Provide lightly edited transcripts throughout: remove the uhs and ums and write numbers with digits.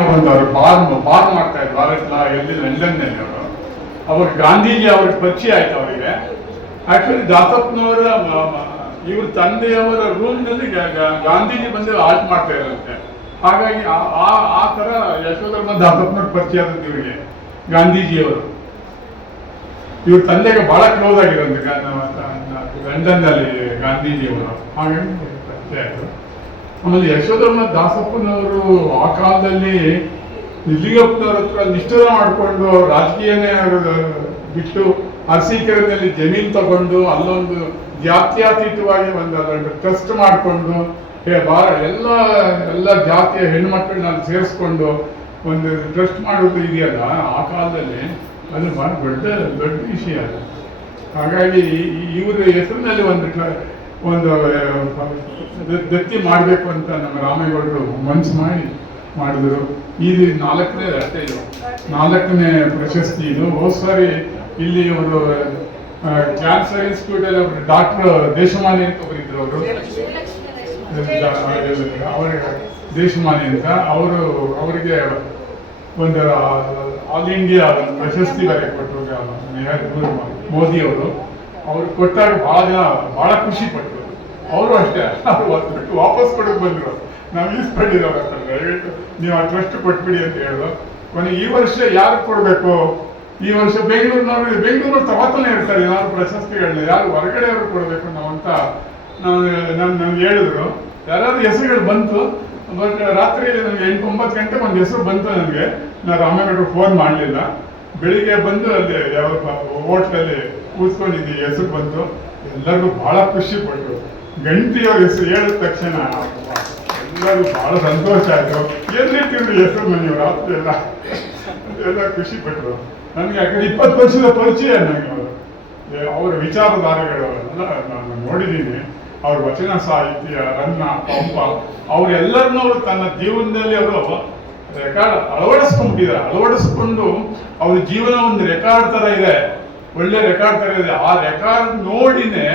ಅವರು ಬಾರ್ ಮಾಡ್ತಾ ಇದ್ರು ಭಾರತ್ ಎಲ್ಲಿ ಲಂಡನ್ನಲ್ಲಿ ಅವರು. ಅವಾಗ ಗಾಂಧೀಜಿ ಅವ್ರಿಗೆ ಪರಿಚಯ ಆಯ್ತು ಅವರಿಗೆ. ಆಕ್ಚುಲಿ ದಾಸಪ್ಪನವರ ಇವ್ರ ತಂದೆಯವರ ರೂಮ್ನಲ್ಲಿ ಗಾಂಧೀಜಿ ಬಂದು ಆರ್ಟ್ ಮಾಡ್ತಾ ಇರಂತೆ. ಹಾಗಾಗಿ ಆ ತರ ಯಶೋಧರ್ಮ ದಾಸಪ್ಪನವ್ರ ಪರಿಚಯ ಆದದ್ದು ಇವರಿಗೆ ಗಾಂಧೀಜಿಯವರು. ಇವ್ರ ತಂದೆಗೆ ಬಹಳ ಕ್ಲೋಸ್ ಆಗಿರೋಂತೆ ಲಂಡನ್ ನಲ್ಲಿ ಗಾಂಧೀಜಿಯವರು. ಹಾಗಾಗಿ ಪರಿಚಯ ಆಯ್ತು. ಆಮೇಲೆ ಯಶೋಧರ್ಮ ದಾಸಪ್ಪನವರು ಆ ಕಾಲದಲ್ಲಿ ಲಿಂಗಪ್ಪನವ್ರ ಹತ್ರ ನಿಷ್ಠುರ ಮಾಡಿಕೊಂಡು ರಾಜಕೀಯನೇ ಬಿಟ್ಟು ಅರಸೀಕೆರೆಯಲ್ಲಿ ಜಮೀನು ತಗೊಂಡು ಅಲ್ಲೊಂದು ಜಾತ್ಯತೀತವಾಗಿ ಒಂದು ಟ್ರಸ್ಟ್ ಮಾಡಿಕೊಂಡು ಎಲ್ಲ ಜಾತಿಯ ಹೆಣ್ಮಕ್ಳನ್ನ ಅಲ್ಲಿ ಸೇರಿಸ್ಕೊಂಡು ಒಂದು ಟ್ರಸ್ಟ್ ಮಾಡೋದು ಇದೆಯಲ್ಲ ಆ ಕಾಲದಲ್ಲಿ, ಅದು ಬಹಳ ದೊಡ್ಡ ವಿಷಯ ಅದು. ಹಾಗಾಗಿ ಇವ್ರ ಹೆಸರಿನಲ್ಲಿ ಒಂದು ದತ್ತಿ ಮಾಡಬೇಕು ಅಂತ ನಮ್ಮ ರಾಮೇಗೌಡರು ಮನ್ಸು ಮಾಡಿದ್ರು. ಇದು 4ನೇ ಪ್ರಶಸ್ತಿ ಇದು. ಹೋದ ಸಾರಿ ಇಲ್ಲಿ ಅವರು ಕ್ಯಾನ್ಸರ್ ಇನ್ಸ್ಟಿಟ್ಯೂಟ್ ಅಲ್ಲಿ ಅವರು ಡಾಕ್ಟರ್ ದೇಶಮಾನಿ ಅಂತ ಒಬ್ಬರಿದ್ರು. ಅವರು ದೇಶಮಾನಿ ಅಂತ ಅವರಿಗೆ ಒಂದು ಆಲ್ ಇಂಡಿಯಾ ಪ್ರಶಸ್ತಿ ಬೇರೆ ಕೊಟ್ಟರು ಮೋದಿ ಅವರು. ಅವ್ರು ಕೊಟ್ಟಾಗ ಬಹಳ ಖುಷಿ ಪಟ್ಟರು. ಅವರು ಅಷ್ಟೇ, ಅವ್ರು ವಾಪಸ್ ಕೊಡಕ್ ಬಂದ್ರು. ನಾವು ಈಸ್ಕೊಂಡಿರೋ ದಯವಿಟ್ಟು ನೀವು ಆ ಟ್ರಸ್ಟ್ ಕೊಟ್ಬಿಡಿ ಅಂತ ಹೇಳಿದ್ರು. ಕೊನೆಗೆ ಈ ವರ್ಷ ಯಾರು ಕೊಡ್ಬೇಕು, ಈ ವರ್ಷ ಬೆಂಗಳೂರು ತವಾತನೇ ಇರ್ತಾರೆ ಏನಾದ್ರು ಪ್ರಶಸ್ತಿಗಳನ್ನ, ಯಾರು ಹೊರಗಡೆಯವರು ಕೊಡ್ಬೇಕು ನಾವು ಅಂತ ನಮ್ಗೆ ಹೇಳಿದ್ರು. ಯಾರಾದ್ರೂ ಹೆಸರುಗಳು ಬಂತು. ಬಟ್ ರಾತ್ರಿ ನಮ್ಗೆ 8-9 ಗಂಟೆಗೆ ಒಂದು ಹೆಸರು ಬಂತು ನನಗೆ. ನಾನು ರಾಮೇಗೌಡರು ಫೋನ್ ಮಾಡಲಿಲ್ಲ. ಬೆಳಿಗ್ಗೆ ಬಂದು ಅಲ್ಲಿ ಯಾವ ಹೋಟ್ಲಲ್ಲಿ ಕೂತ್ಕೊಂಡಿದ್ದೆ, ಹೆಸರು ಬಂತು. ಎಲ್ಲರಿಗೂ ಬಹಳ ಖುಷಿ ಪಟ್ಟರು. ಗಂಟಿಯವ್ರ ಹೆಸರು ಹೇಳಿದ ತಕ್ಷಣ ಎಲ್ಲರೂ ಬಹಳ ಸಂತೋಷ ಆಯ್ತು. ಎಲ್ಲಿಟ್ಟಿದ್ರು ಹೆಸರು ನೀವು ರಾತ್ರಿ ಎಲ್ಲ ಖುಷಿ ಪಟ್ಟರು. ನನಗೆ ಆ ಕಡೆ 20 ವರ್ಷದ ಪರಿಚಯ ನನಗೆ ಅವರ ವಿಚಾರಧಾರೆಗಳು ಎಲ್ಲ ನಾನು ನೋಡಿದ್ದೀನಿ. ಅವ್ರ ವಚನ ಸಾಹಿತ್ಯ, ರನ್ನ, ಪಂಪ, ಅವರೆಲ್ಲರನ್ನೂ ಅವರು ತನ್ನ ಜೀವನದಲ್ಲಿ ಅವರು ರೆಕಾರ್ಡ್ ಅಳವಡಿಸ್ಕೊಂಡು ಅವ್ರ ಜೀವನ ಒಂದು ರೆಕಾರ್ಡ್ ತರ ಇದೆ, ಒಳ್ಳೆ ರೆಕಾರ್ಡ್ ತರ ಇದೆ. ಆ ರೆಕಾರ್ಡ್ ನೋಡಿನೇ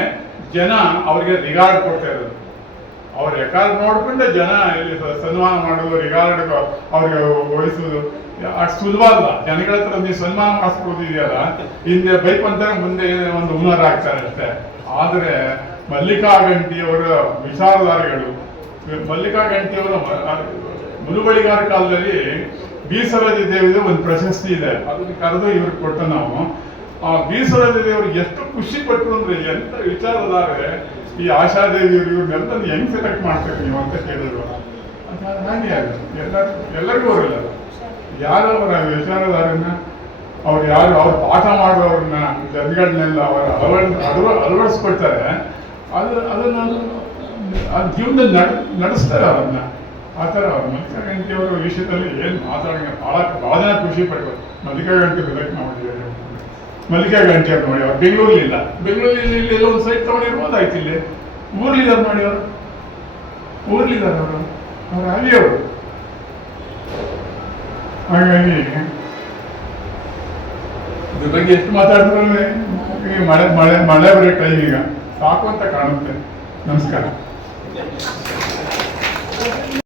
ಜನ ಅವ್ರಿಗೆ ರಿಗಾರ್ಡ್ ಕೊಡ್ತಾ ಇರೋದು. ಅವ್ರ ರೆಕಾರ್ಡ್ ನೋಡ್ಕೊಂಡೆ ಜನ ಇಲ್ಲಿ ಸನ್ಮಾನ ಮಾಡೋದು, ರಿಗಾರ್ಡ್ ಅವ್ರಿಗೆ ವಹಿಸೋದು ಅಷ್ಟು ಸುಲಭ ಅಲ್ಲ. ಜನಗಳ ಹತ್ರ ನೀವು ಸನ್ಮಾನ ಮಾಡಿಸ್ಬೋದು ಇದೆಯಲ್ಲ, ಹಿಂದೆ ಬೈಕ್ ಅಂತಾರೆ, ಮುಂದೆ ಒಂದು ಹುನರ್ ಆಗ್ತಾರೆ ಅಷ್ಟೇ. ಆದರೆ ಮಲ್ಲಿಕಾ ಗಂಟಿಯವರ ವಿಚಾರಧಾರೆಗಳು, ಮಲ್ಲಿಕಾ ಗಂಟಿಯವರ ಮುಳುಬಳಿಗಾರ ಕಾಲದಲ್ಲಿ ಬೀಸರಾಜ ದೇವಿಗೆ ಒಂದು ಪ್ರಶಸ್ತಿ ಇದೆ. ಅದನ್ನು ಕರೆದು ಇವ್ರಿಗೆ ಕೊಟ್ಟ ನಾವು. ಆ ಬೀಸರಾಜ ದೇವ್ರಿಗೆ ಎಷ್ಟು ಖುಷಿ ಪಟ್ಟರು ಅಂದ್ರೆ, ಎಂತ ವಿಚಾರಧಾರೆ ಈ ಆಶಾದೇವಿಯವರು, ಇವ್ರನ್ನೆಲ್ಲ ಹೆಂಗ್ ಸೆಲೆಕ್ಟ್ ಮಾಡ್ತಾರೆ ನೀವು ಅಂತ ಕೇಳಿದ್ರು. ಹಾಗೆ ಎಲ್ಲರಿಗೂ ಅವರಲ್ಲ, ಯಾರು ಅವರ ವಿಚಾರಧಾರೆನ ಅವ್ರು ಪಾಠ ಮಾಡೋರನ್ನ ಜನಗಳನ್ನೆಲ್ಲ ಅಳವಡಿಸ್ಕೊಳ್ತಾರೆ. ಅದನ್ನ ಜೀವನದಲ್ಲಿ ನಡೆಸ್ತಾರೆ ಅವ್ರನ್ನ. ಆ ಥರ ಅವ್ರು ಮಲ್ಲಿಕಾ ಗಂಟಿಯವರ ವಿಷಯದಲ್ಲಿ ಏನು ಮಾತಾಡೋಂಗೆ ಭಾಳ ಜನ ಖುಷಿ ಪಡ್ತಾರೆ. ಮಲ್ಲಿಕಾ ಗಂಟಿ ಸೆಲೆಕ್ಟ್ ಮಾಡಿದ್ದಾರೆ. ಮಲ್ಲಿಕಾ ಗಂಟಿ ಅವ್ರು ನೋಡಿ, ಅವ್ರು ಬೆಂಗಳೂರಲ್ಲಿ ಎಲ್ಲ ಒಂದು ಸೈಟ್ ತಗೊಂಡಿರ್ಬೋದಾಯ್ತು. ಇಲ್ಲಿ ಊರ್ಲಿದ್ದಾರೆ ನೋಡಿ, ಊರ್ಲಿದ್ದಾರೆ ಅವ್ರು ಹಾಗೆ ಅವರು. ಹಾಗಾಗಿ ಇದ್ರ ಬಗ್ಗೆ ಎಷ್ಟು ಮಾತಾಡಿದ್ರು ಮಳೆ ಬರೋ ಟೈಮ್ ಈಗ ಸಾಕು ಅಂತ ಕಾಣುತ್ತೆ. ನಮಸ್ಕಾರ.